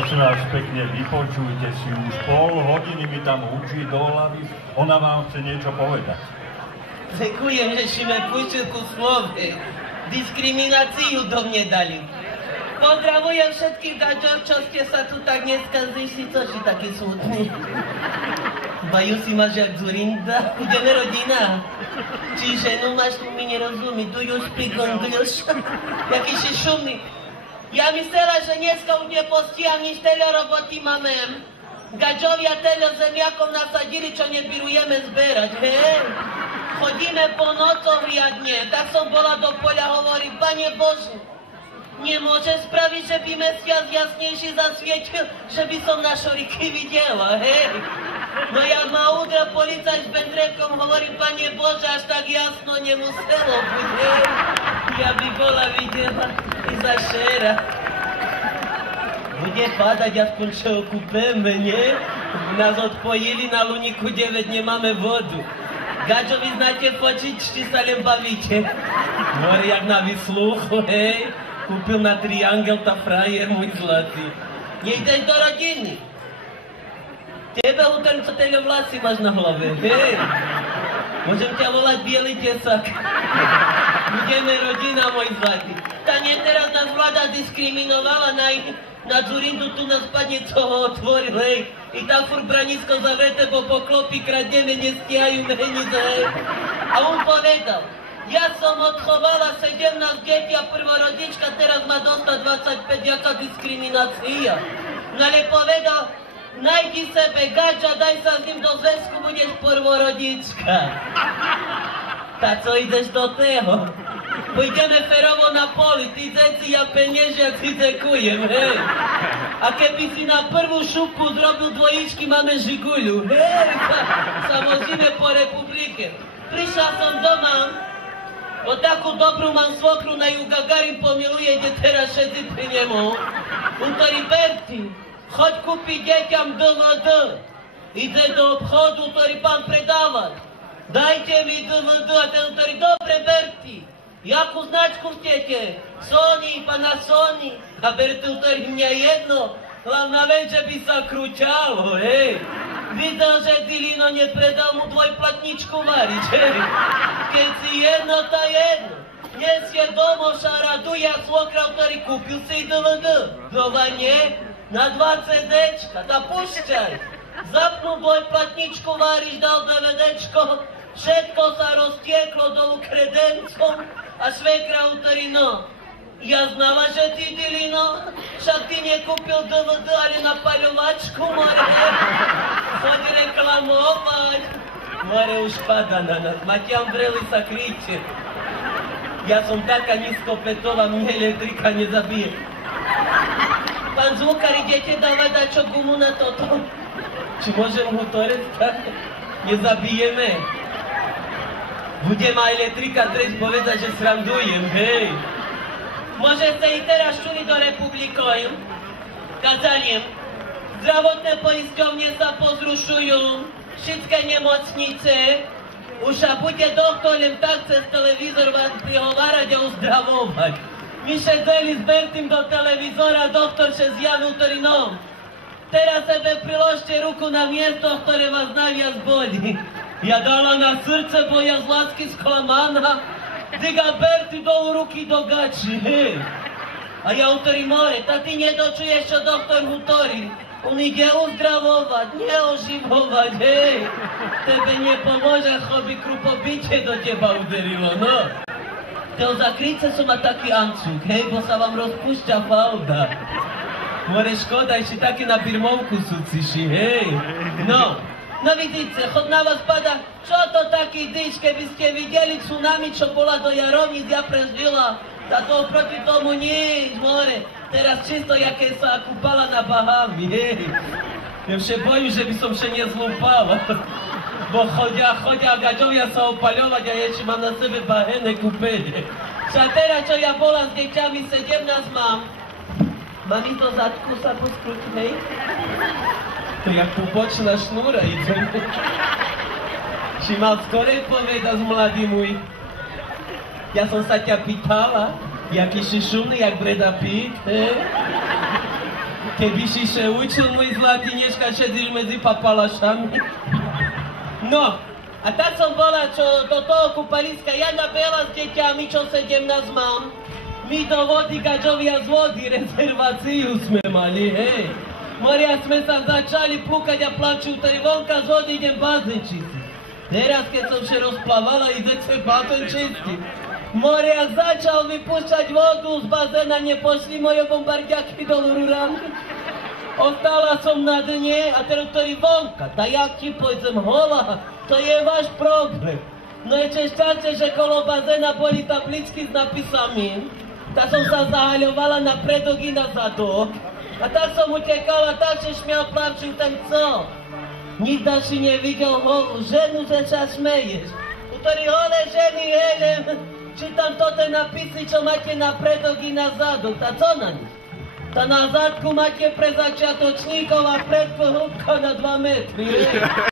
Prosím vás pekne, vypočujte si, už pol hodiny mi tam hučí do hlavy, ona vám chce niečo povedať. Ďakujem, že si me púštil ku slove. Diskrimináciu do mne dali. Pozdravujem všetkých gaďov, čo ste sa tu tak dneska zišli, co si taký smutný. Baju si máš jak Zurinda, ideme rodina. Čiže no máš mi nerozumí, do you speak English? Jaký si šumný. Ja myslela, že dneska už nepostiham, nič tele roboty máme. Gaďovia tele zemiakov nasadili, čo nebirujeme zberať, hej? Chodíme po nococh riadne, tak som bola do poľa, hovorím, Pane Bože, nemôže spraviť, že by mesiac jasnejší zasvietil, že by som na šoriky videla, hej? No ja ma udrel policajt s bendrekom, hovorím, Pane Bože, až tak jasno nemuselo byť, hej? Ja by bola videla i za šera. Bude padať, aspoň čo kúpeme, nie? Nás odpojili na Luniku 9, nemáme vodu. Gaďo, vy znáte fočiť, či sa len bavíte? Mori, jak na vysluchu, hej? Kúpil na triangel, tá frajer, môj zlatý. Nejdeš do rodiny. Tebe utrň, co tele vlasy máš na hlave, hej? Môžem ťa volať bielý tesak. Budeme rodina, môj zlatý. Tá nie teraz nás vláda diskriminovala na Zurindu, tu nás padne, co ho otvoril, hej. I tá furt branisko zavrete, bo poklopy kradneme, nestihajú menice, hej. A on povedal, ja som odchovala 17 detí a prvorodička, teraz má dostať 25, jaká diskriminácia. No ale povedal, najdi sebe gaďa, daj sa s ním do zväzku, budeš prvorodička. Tak co ideš do toho? Pôjdeme ferovo na poli, ty zeci, ja peniežiaci dekujem, hej. A keby si na prvú šupu zrobil dvojičky, máme žiguľu, hej. Sa vozíme po republike. Prišla som doma, o takú dobrú mám svokru, na ju Gagarin pomiluje, kde teraz všetci pri nemu. On ktorý Berti, choď kúpiť deťam DVD. Ide do obchodu, ktorý pán predával. Dajte mi DVD, a ten ktorý, dobre Berti. Jakú značku chcete? Sony, Panasonic. A Berti, ktorý mňa jedno, hlavná vec, že by sa krúťalo, hej. Videl, že Dilino nepredal mu dvojplatničku variť, hej. Keď si jedno, tá jedno. Dnes je domov sa raduje a svokra, ktorý kúpil si DVD. Dova nie, na 2 CDčka, tá pušťaj. Zapnul dvojplatničku, variš, dal DVDčko, všetko sa roztieklo dolu kredencom a svekra, ktorý no. Ja znala, že ty, Dilino, však ty nekúpil DVD, ale na paľovačku, more. Chodí reklamovať. More už pada na nás. Máte umbrely, sa kryjte. Ja som taká nízkopetová, mne elektrika nezabije. Pán zvukár, idete dávať dačo gumu na toto? Či môžem hutorec tak? Nezabijeme. Bude ma elektrika treť povedať, že srandujem, hej. Môže sa i teraz čuli do republikoj. Kazaliem, zdravotné poisťovne sa pozrušujú, všetké nemocnice. Už sa bude doktor len tak cez televízor vás prihovárať a uzdravovať. My šedzeli s Bertým do televízora, doktor sa zjavil, ktorý no. Teraz sebe priložte ruku na miesto, ktoré vás najviac bolí. Ja dala na srdce, bo ja z lásky sklamaná. Diga Berti dolu ruky do gači, hej. A ja ktorý more, tak ty nedočuješ, čo doktor hovorí. On ide uzdravovať, neoživovať, hej. Tebe nepomôže, choby krupobytie do teba uderilo, no. Teo zakryjce som ma taký ancuk, hej, bo sa vám rozpúšťa falda. More škoda, ešte také na birmovku súciši, hej. No. No vidíte, chod na vás pada, čo to taký dyš, keby ste videli tsunami, čo bola do Jarovnic, ja prežila. A to proti tomu nič, more. Teraz čisto, jaké sa kúpala na Bahami, hej. Ja vše bojím, že by som vše nezlúpala. Bo chodia, gaďovia sa opaľovať a ešte mám na sebe bahené kúpenie. A teraz, čo ja bola s deťami, 17 mám. Mám mi to zadku sa poskrúť, hej? To jak pubočná šnúra ide. Či mal skorej povedať, mladý môj. Ja som sa ťa pýtala, jaký si šumný, jak Breda Pitt, hej? Keby si še učil, môj zlatý, dneška šedíš medzi papalašami. No, a tak som bola, čo do toho kúpaliska, ja nabehla s deťami, čo 17 mám. My do vody, gaďovia z vody, rezerváciu sme mali, hej. Moria sme sa začali plúkať a plaču, tady vonka z vody idem bazén čistiť. Teraz, keď som še rozplávala, ide sa bazén čistiť. Moriak začal vypúšťať vodu z bazéna, nepošli moje bombardiaky do rurami. Ostala som na dne a teraz ktorý vonka, tak jak ti pôjdem hola, to je váš problém. No je šťastie, že kolo bazéna boli tabličky s napisami. Tak som sa zahaľovala na predok i na zadok. A tak som utekala, tak že šmial plavčím tam co? Nikda si nevidel holú ženu, že sa smeješ. U ktorých holé ženy, hej, čítam toto napisy, čo máte na predok i na zadok. A co na nich? Ta na zadku máte pre začiatočníkov a predko hrúbka na 2 metry, hej.